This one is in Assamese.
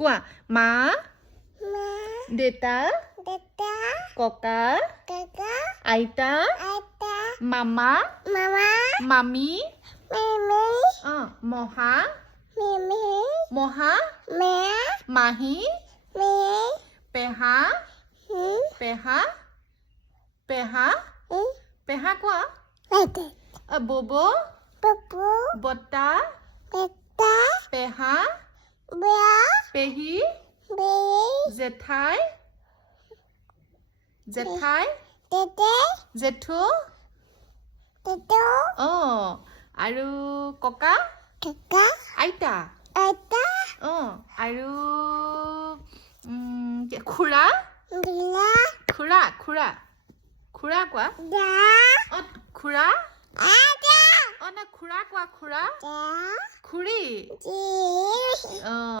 কোৱা মা মা দেউতা দেউতা ককা কাকা আইতা আইতা মামা মামা মামী মেমে মহা মেমে মহা মেয়া মাহী মেয়ে পেহা পেহা পেহা পেহা কোৱা আইতা ববো পপু বৰ্তা দেউতা পেহা বেয়া পেহী বেয়ে জেঠাই জেঠাই দেদে জেঠু দেদু আৰু ককা কাকা আইতা আইতা আৰু খুৰা দিলা খুৰা খুৰা খুৰা কোৱা দা খুৰা আদা না খুৰা কোৱা খুৰা দা খুৰী জি